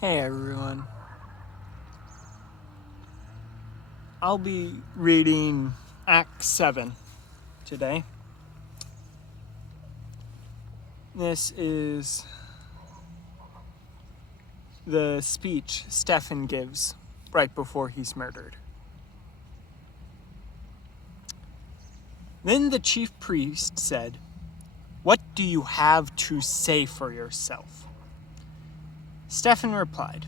Hey everyone. I'll be reading Act 7 today. This is the speech Stephen gives right before he's murdered. Then the chief priest said, "What do you have to say for yourself?" Stephen replied,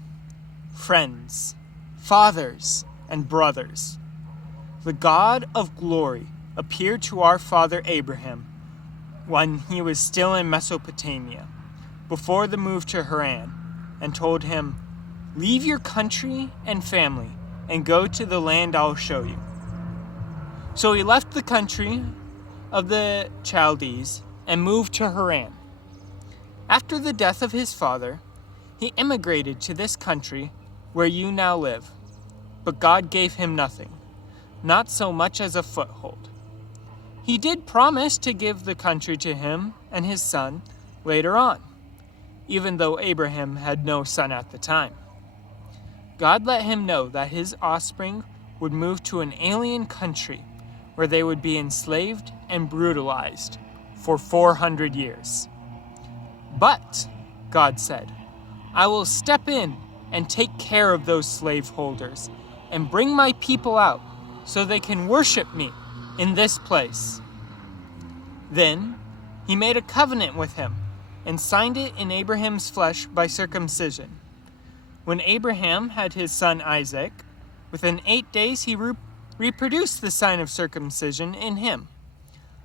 "Friends, fathers, and brothers, the God of glory appeared to our father Abraham when he was still in Mesopotamia, before the move to Haran, and told him, 'Leave your country and family and go to the land I'll show you.' So he left the country of the Chaldees and moved to Haran. After the death of his father, he immigrated to this country where you now live, but God gave him nothing, not so much as a foothold. He did promise to give the country to him and his son later on, even though Abraham had no son at the time. God let him know that his offspring would move to an alien country where they would be enslaved and brutalized for 400 years. But, God said, I will step in and take care of those slaveholders and bring my people out so they can worship me in this place. Then he made a covenant with him and signed it in Abraham's flesh by circumcision. When Abraham had his son Isaac, within 8 days he reproduced the sign of circumcision in him.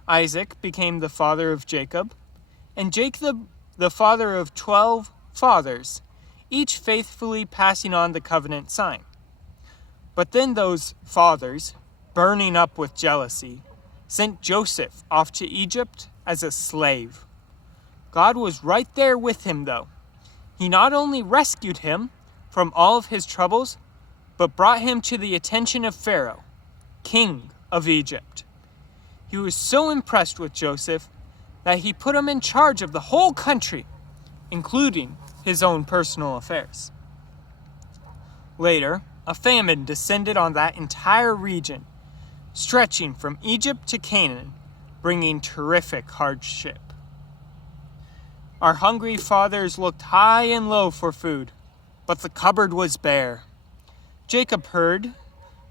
Isaac became the father of Jacob, and Jacob the father of 12 fathers, each faithfully passing on the covenant sign. But then those fathers, burning up with jealousy, sent Joseph off to Egypt as a slave. God was right there with him, though. He not only rescued him from all of his troubles, but brought him to the attention of Pharaoh, king of Egypt. He was so impressed with Joseph that he put him in charge of the whole country, including his own personal affairs. Later, a famine descended on that entire region, stretching from Egypt to Canaan, bringing terrific hardship. Our hungry fathers looked high and low for food, but the cupboard was bare. Jacob heard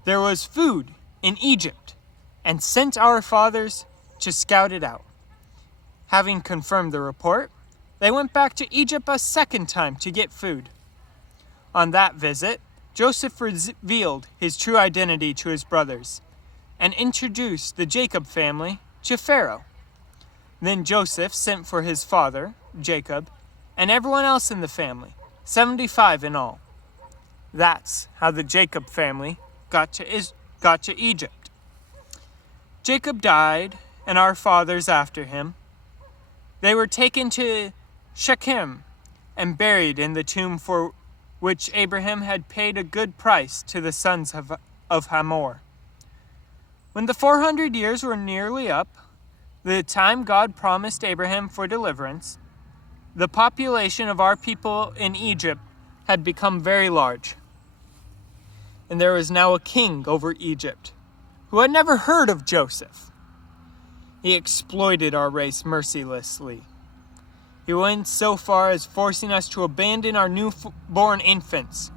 there was food in Egypt and sent our fathers to scout it out. Having confirmed the report, they went back to Egypt a second time to get food. On that visit, Joseph revealed his true identity to his brothers and introduced the Jacob family to Pharaoh. Then Joseph sent for his father, Jacob, and everyone else in the family, 75 in all. That's how the Jacob family got to Egypt. Jacob died, and our fathers after him. They were taken to Shechem and buried in the tomb for which Abraham had paid a good price to the sons of Hamor. When the 400 years were nearly up, the time God promised Abraham for deliverance, the population of our people in Egypt had become very large. And there was now a king over Egypt who had never heard of Joseph. He exploited our race mercilessly. He went so far as forcing us to abandon our newborn infants,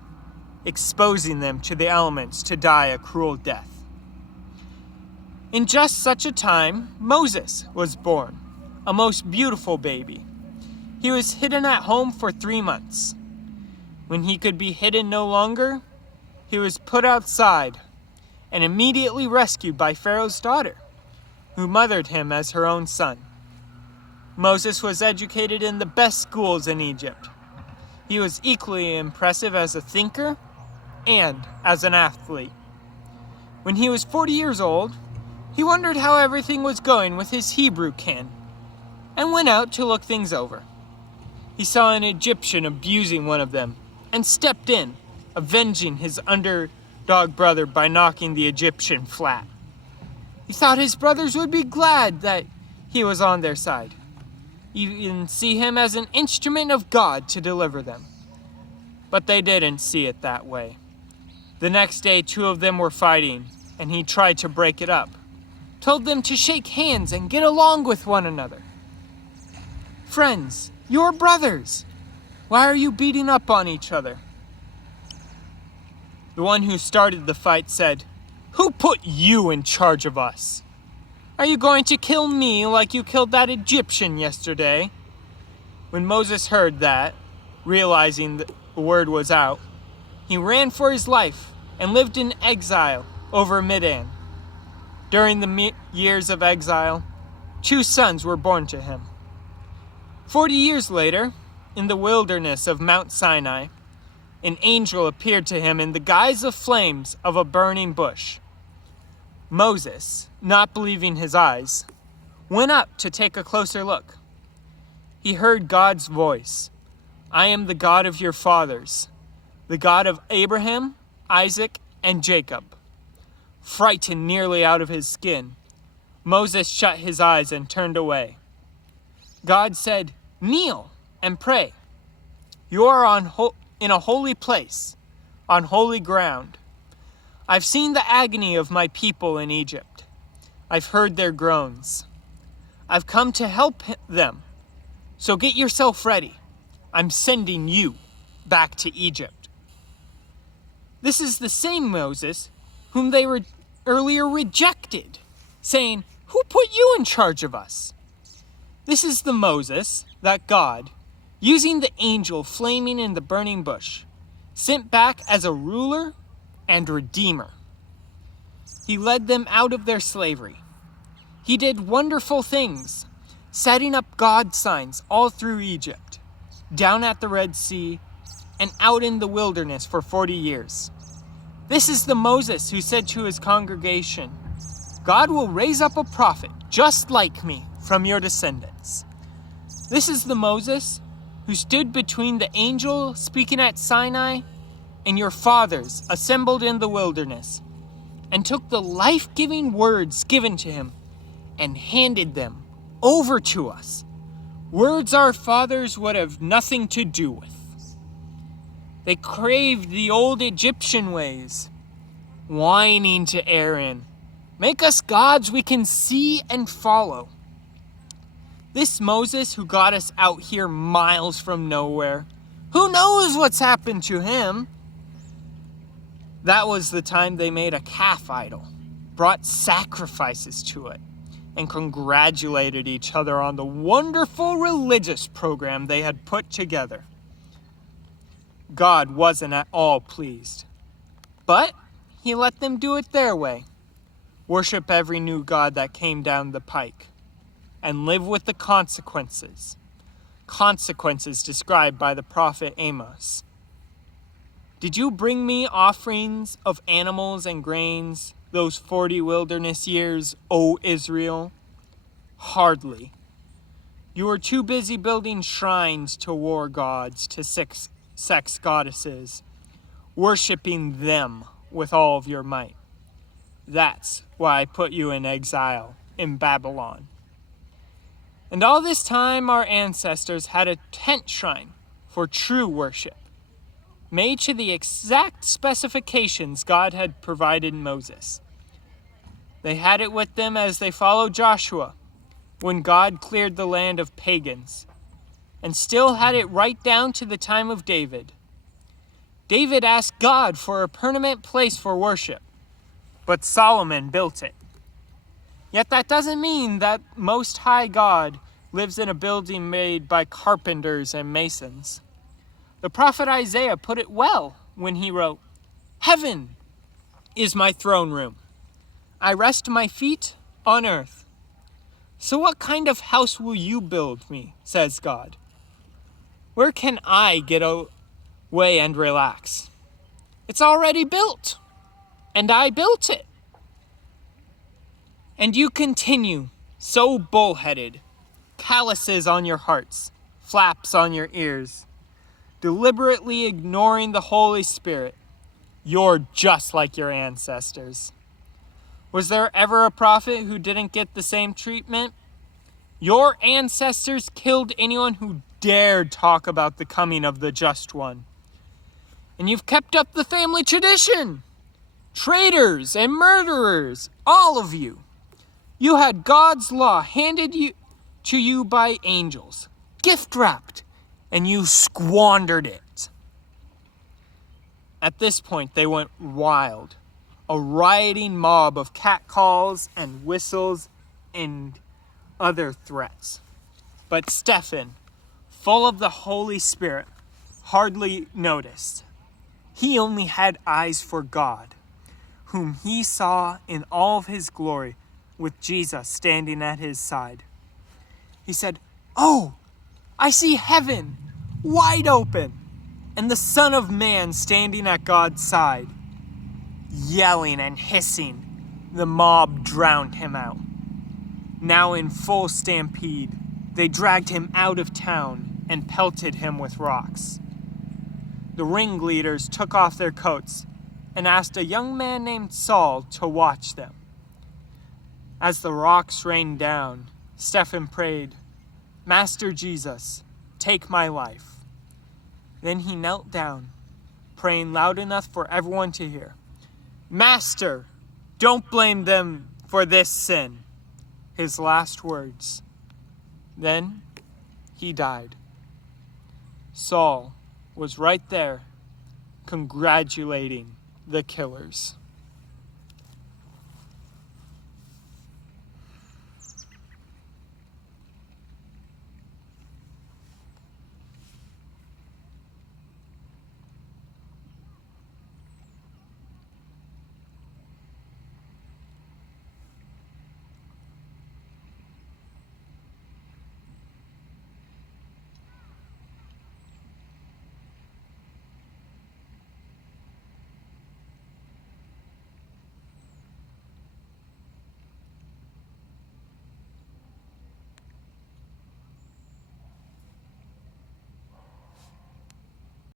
exposing them to the elements to die a cruel death. In just such a time, Moses was born, a most beautiful baby. He was hidden at home for 3 months. When he could be hidden no longer, he was put outside and immediately rescued by Pharaoh's daughter, who mothered him as her own son. Moses was educated in the best schools in Egypt. He was equally impressive as a thinker and as an athlete. When he was 40 years old, he wondered how everything was going with his Hebrew kin and went out to look things over. He saw an Egyptian abusing one of them and stepped in, avenging his underdog brother by knocking the Egyptian flat. He thought his brothers would be glad that he was on their side, even see him as an instrument of God to deliver them. But they didn't see it that way. The next day, two of them were fighting, and he tried to break it up. Told them to shake hands and get along with one another. Friends, you're brothers. Why are you beating up on each other? The one who started the fight said, "Who put you in charge of us? Are you going to kill me like you killed that Egyptian yesterday?" When Moses heard that, realizing the word was out, he ran for his life and lived in exile over Midian. During the years of exile, 2 sons were born to him. 40 years later, in the wilderness of Mount Sinai, an angel appeared to him in the guise of flames of a burning bush. Moses, not believing his eyes, went up to take a closer look. He heard God's voice, "I am the God of your fathers, the God of Abraham, Isaac, and Jacob." Frightened nearly out of his skin, Moses shut his eyes and turned away. God said, "Kneel and pray. You are in a holy place, on holy ground. I've seen the agony of my people in Egypt. I've heard their groans. I've come to help them. So get yourself ready. I'm sending you back to Egypt." This is the same Moses whom they earlier rejected, saying, "Who put you in charge of us?" This is the Moses that God, using the angel flaming in the burning bush, sent back as a ruler and redeemer. He led them out of their slavery. He did wonderful things, setting up God signs all through Egypt, down at the Red Sea, and out in the wilderness for 40 years. This is the Moses who said to his congregation, "God will raise up a prophet just like me from your descendants." This is the Moses who stood between the angel speaking at Sinai and your fathers assembled in the wilderness, and took the life-giving words given to him and handed them over to us. Words our fathers would have nothing to do with. They craved the old Egyptian ways, whining to Aaron, "Make us gods we can see and follow." This Moses who got us out here miles from nowhere, who knows what's happened to him? That was the time they made a calf idol, brought sacrifices to it, and congratulated each other on the wonderful religious program they had put together. God wasn't at all pleased, but he let them do it their way, worship every new god that came down the pike, and live with the consequences described by the prophet Amos. "Did you bring me offerings of animals and grains those 40 wilderness years, O Israel? Hardly. You were too busy building shrines to war gods, to sex goddesses, worshiping them with all of your might. That's why I put you in exile in Babylon." And all this time our ancestors had a tent shrine for true worship, made to the exact specifications God had provided Moses. They had it with them as they followed Joshua, when God cleared the land of pagans, and still had it right down to the time of David. David asked God for a permanent place for worship, but Solomon built it. Yet that doesn't mean that Most High God lives in a building made by carpenters and masons. The prophet Isaiah put it well when he wrote, "Heaven is my throne room. I rest my feet on earth. So what kind of house will you build me, says God? Where can I get away and relax? It's already built, and I built it." And you continue, so bullheaded, calluses on your hearts, flaps on your ears, deliberately ignoring the Holy Spirit. You're just like your ancestors. Was there ever a prophet who didn't get the same treatment? Your ancestors killed anyone who dared talk about the coming of the Just One. And you've kept up the family tradition. Traitors and murderers, all of you. You had God's law handed to you by angels, gift-wrapped, and you squandered it. At this point, they went wild. A rioting mob of catcalls and whistles and other threats. But Stephen, full of the Holy Spirit, hardly noticed. He only had eyes for God, whom he saw in all of his glory with Jesus standing at his side. He said, "Oh, I see heaven wide open, and the Son of Man standing at God's side." Yelling and hissing, the mob drowned him out. Now in full stampede, they dragged him out of town and pelted him with rocks. The ringleaders took off their coats and asked a young man named Saul to watch them. As the rocks rained down, Stephen prayed, "Master Jesus, take my life." Then he knelt down, praying loud enough for everyone to hear, "Master, don't blame them for this sin." His last words. Then he died. Saul was right there, congratulating the killers.